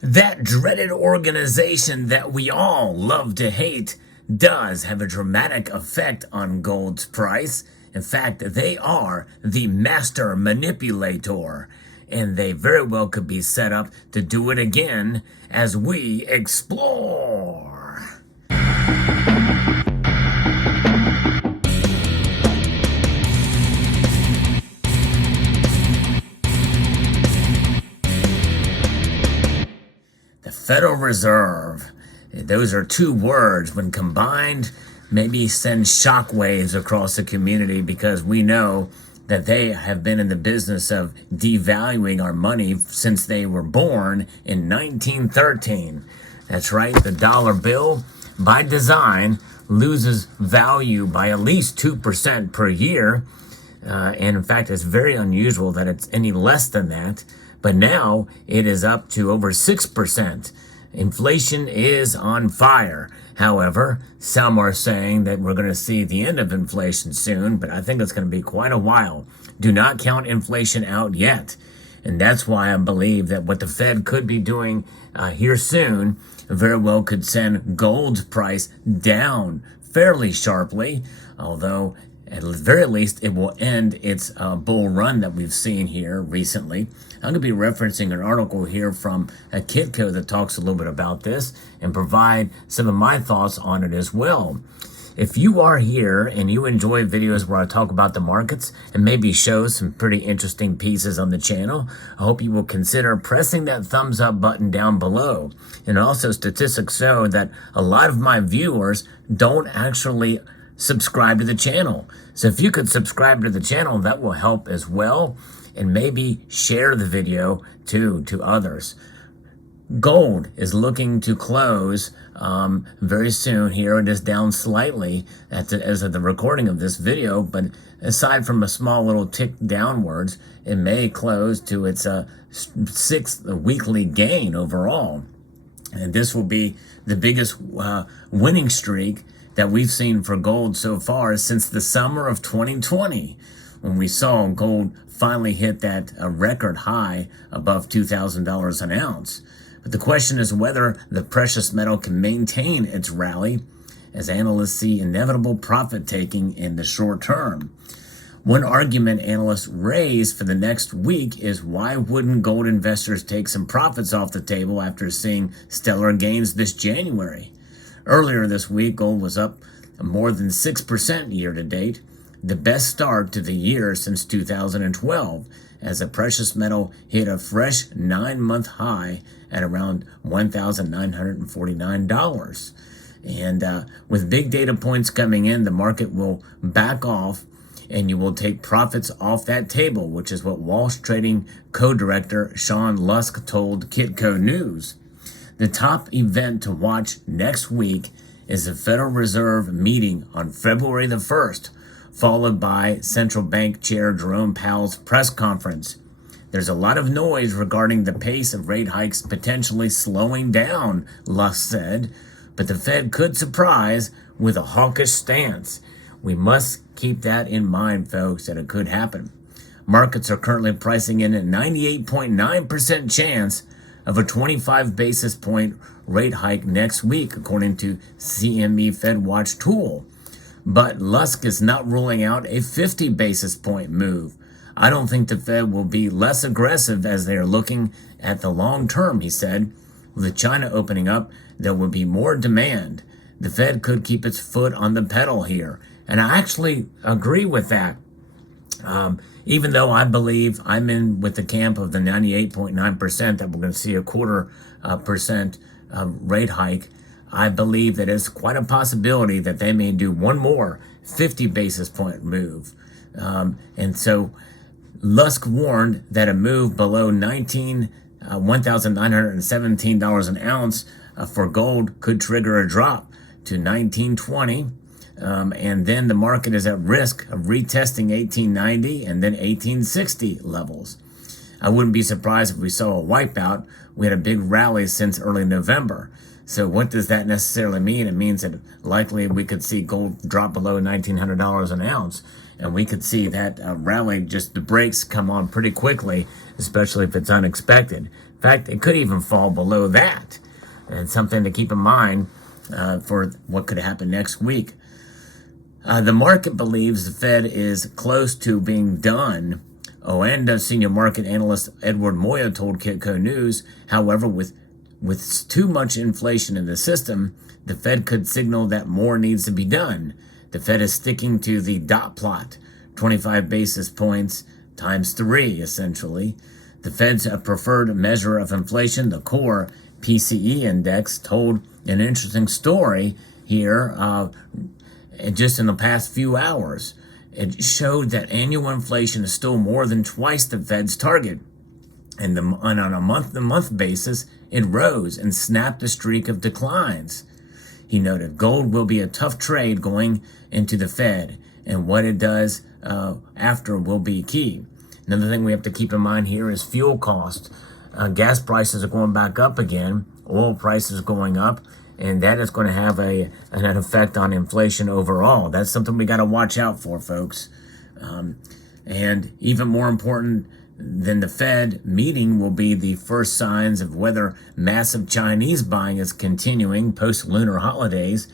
That dreaded organization that we all love to hate does have a dramatic effect on gold's price. In fact, they are the master manipulator, and they very well could be set up to do it again as we explore. The Federal Reserve. Those are two words when combined, maybe send shockwaves across the community because we know that they have been in the business of devaluing our money since they were born in 1913. That's right, the dollar bill, by design, loses value by at least 2% per year. And in fact, it's very unusual that it's any less than that. But now it is up to over 6%. Inflation is on fire. However, some are saying that we're going to see the end of inflation soon, but I think it's going to be quite a while. Do not count inflation out yet. And that's why I believe that what the Fed could be doing here soon very well could send gold's price down fairly sharply, although at the very least, it will end its bull run that we've seen here recently. I'm going to be referencing an article here from Kitco that talks a little bit about this and provide some of my thoughts on it as well. If you are here and you enjoy videos where I talk about the markets and maybe show some pretty interesting pieces on the channel, I hope you will consider pressing that thumbs up button down below. And also, statistics show that a lot of my viewers don't actually subscribe to the channel. So if you could subscribe to the channel, that will help as well. And maybe share the video to others. Gold is looking to close very soon. Here it is down slightly as of the recording of this video, but aside from a small little tick downwards, it may close to its sixth weekly gain overall. And this will be the biggest winning streak that we've seen for gold so far since the summer of 2020, when we saw gold finally hit that record high above $2,000 an ounce. But the question is whether the precious metal can maintain its rally as analysts see inevitable profit taking in the short term. One argument analysts raise for the next week is why wouldn't gold investors take some profits off the table after seeing stellar gains this January? Earlier this week, gold was up more than 6% year to date, the best start to the year since 2012, as the precious metal hit a fresh 9-month high at around $1,949. And with big data points coming in, the market will back off and you will take profits off that table, which is what Walsh Trading co-director Sean Lusk told Kitco News. The top event to watch next week is the Federal Reserve meeting on February the 1st, followed by Central Bank Chair Jerome Powell's press conference. There's a lot of noise regarding the pace of rate hikes potentially slowing down, Lusk said, but the Fed could surprise with a hawkish stance. We must keep that in mind, folks, that it could happen. Markets are currently pricing in a 98.9% chance of a 25 basis point rate hike next week, according to CME FedWatch tool. But Lusk is not ruling out a 50 basis point move. I don't think the Fed will be less aggressive as they are looking at the long term, he said. With China opening up, there will be more demand. The Fed could keep its foot on the pedal here. And I actually agree with that. Even though I believe I'm in with the camp of the 98.9% that we're going to see a 0.25% rate hike, I believe that it's quite a possibility that they may do one more 50 basis point move. And so Lusk warned that a move below $1,917 an ounce for gold could trigger a drop to $1,920. And then the market is at risk of retesting 1890 and then 1860 levels. I wouldn't be surprised if we saw a wipeout. We had a big rally since early November. So what does that necessarily mean? It means that likely we could see gold drop below $1,900 an ounce. And we could see that rally, just the brakes come on pretty quickly, especially if it's unexpected. In fact, it could even fall below that. And something to keep in mind for what could happen next week. The market believes the Fed is close to being done. And senior market analyst Edward Moya told Kitco News, however, with too much inflation in the system, the Fed could signal that more needs to be done. The Fed is sticking to the dot plot, 25 basis points times 3, essentially. The Fed's preferred measure of inflation, the core PCE index, told an interesting story here just in the past few hours. It showed that annual inflation is still more than twice the Fed's target. And on a month-to-month basis, it rose and snapped a streak of declines. He noted gold will be a tough trade going into the Fed, and what it does after will be key. Another thing we have to keep in mind here is fuel cost. Gas prices are going back up again, oil prices going up, and that is going to have an effect on inflation overall. That's something we got to watch out for, folks. And even more important than the Fed meeting will be the first signs of whether massive Chinese buying is continuing post-lunar holidays.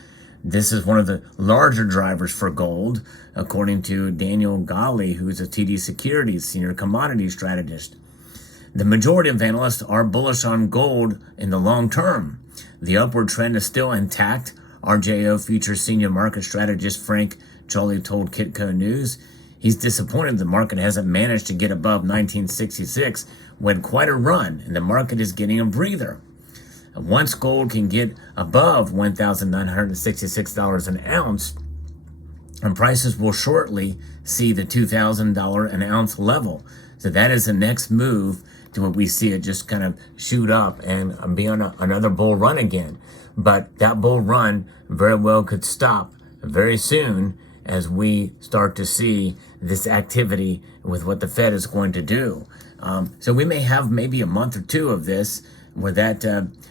This is one of the larger drivers for gold, according to Daniel Gali, who is a TD Securities senior commodity strategist. The majority of analysts are bullish on gold in the long term. The upward trend is still intact. RJO Futures senior market strategist Frank Charlie told Kitco News he's disappointed the market hasn't managed to get above 1966 when quite a run, and the market is getting a breather. Once gold can get above $1,966 an ounce, and prices will shortly see the $2,000 an ounce level. So that is the next move to what we see it just kind of shoot up and be on another bull run again. But that bull run very well could stop very soon as we start to see this activity with what the Fed is going to do. So we may have maybe a month or two of this where that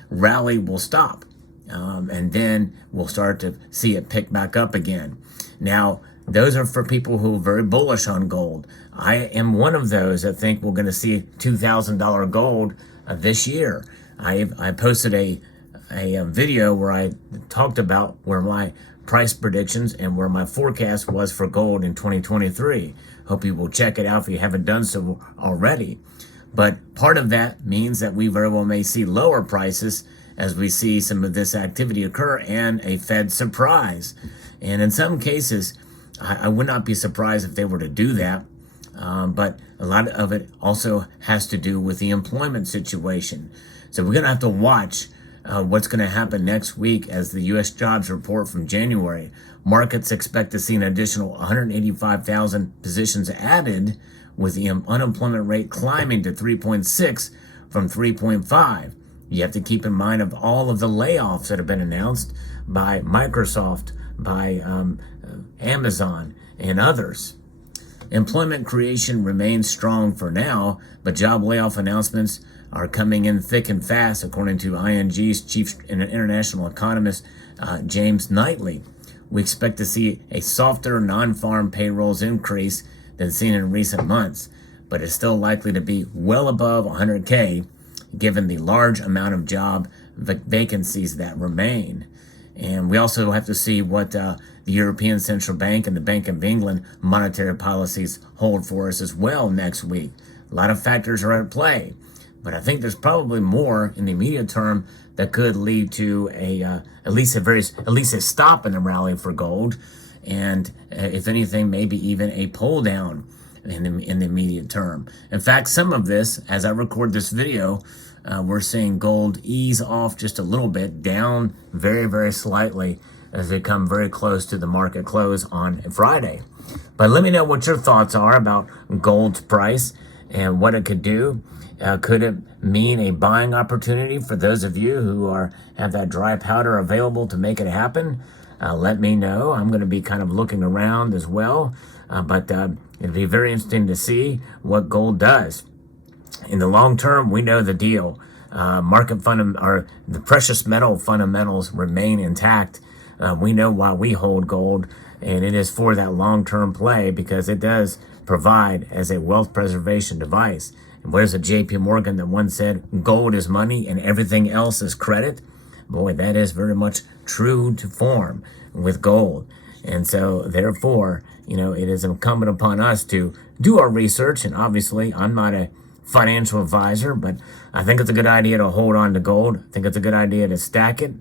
rally will stop. And then we'll start to see it pick back up again. Now, those are for people who are very bullish on gold. I am one of those that think we're going to see $2,000 gold this year. I posted a video where I talked about where my price predictions and where my forecast was for gold in 2023. Hope you will check it out if you haven't done so already. But part of that means that we very well may see lower prices as we see some of this activity occur and a Fed surprise. And in some cases, I would not be surprised if they were to do that. But a lot of it also has to do with the employment situation. So we're going to have to watch what's going to happen next week as the U.S. jobs report from January. Markets expect to see an additional 185,000 positions added, with the unemployment rate climbing to 3.6 from 3.5. You have to keep in mind of all of the layoffs that have been announced by Microsoft, by Amazon, and others. Employment creation remains strong for now, but job layoff announcements are coming in thick and fast, according to ING's chief international economist, James Knightley. We expect to see a softer non-farm payrolls increase than seen in recent months, but it's still likely to be well above 100K, given the large amount of job vacancies that remain. And we also have to see what the European Central Bank and the Bank of England monetary policies hold for us as well next week. A lot of factors are at play, but I think there's probably more in the immediate term that could lead to at least a stop in the rally for gold, and if anything, maybe even a pull down in the immediate term. In fact, some of this, as I record this video, we're seeing gold ease off just a little bit, down very, very slightly as they come very close to the market close on Friday. But let me know what your thoughts are about gold's price and what it could do. Could it mean a buying opportunity for those of you who have that dry powder available to make it happen? Let me know. I'm going to be kind of looking around as well, but it'll be very interesting to see what gold does. In the long term, we know the deal. The precious metal fundamentals remain intact. We know why we hold gold, and it is for that long-term play because it does provide as a wealth preservation device. And what is it, J.P. Morgan that once said, gold is money and everything else is credit? Boy, that is very much true to form with gold. And so, therefore, it is incumbent upon us to do our research. And obviously, I'm not a financial advisor, but I think it's a good idea to hold on to gold. I think it's a good idea to stack it.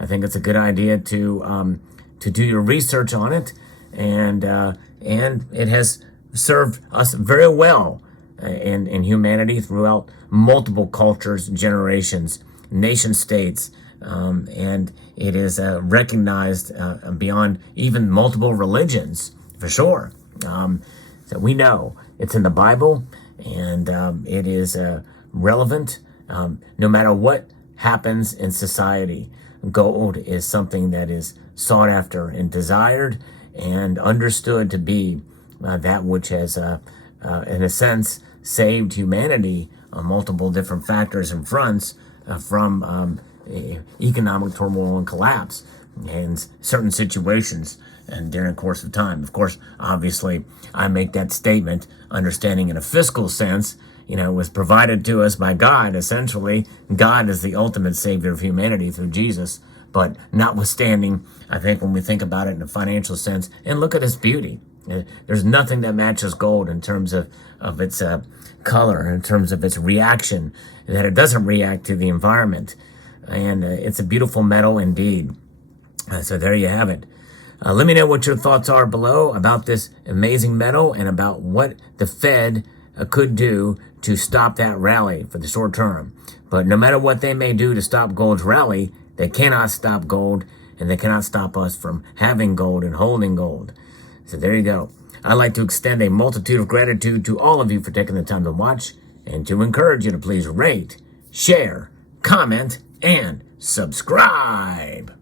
I think it's a good idea to do your research on it. And it has served us very well in humanity throughout multiple cultures, generations, nation states. And it is recognized beyond even multiple religions, for sure. So we know it's in the Bible, and it is relevant no matter what happens in society. Gold is something that is sought after and desired and understood to be that which has, in a sense, saved humanity on multiple different factors and fronts from economic turmoil and collapse in certain situations and during the course of time. Of course, obviously, I make that statement understanding in a fiscal sense, it was provided to us by God. Essentially, God is the ultimate savior of humanity through Jesus. But notwithstanding, I think when we think about it in a financial sense, and look at its beauty, there's nothing that matches gold in terms of its color, in terms of its reaction, that it doesn't react to the environment. And it's a beautiful metal indeed. So there you have it. Let me know what your thoughts are below about this amazing metal and about what the Fed could do to stop that rally for the short term. But no matter what they may do to stop gold's rally, they cannot stop gold, and they cannot stop us from having gold and holding gold. So there you go. I'd like to extend a multitude of gratitude to all of you for taking the time to watch, and to encourage you to please rate, share, comment, and subscribe.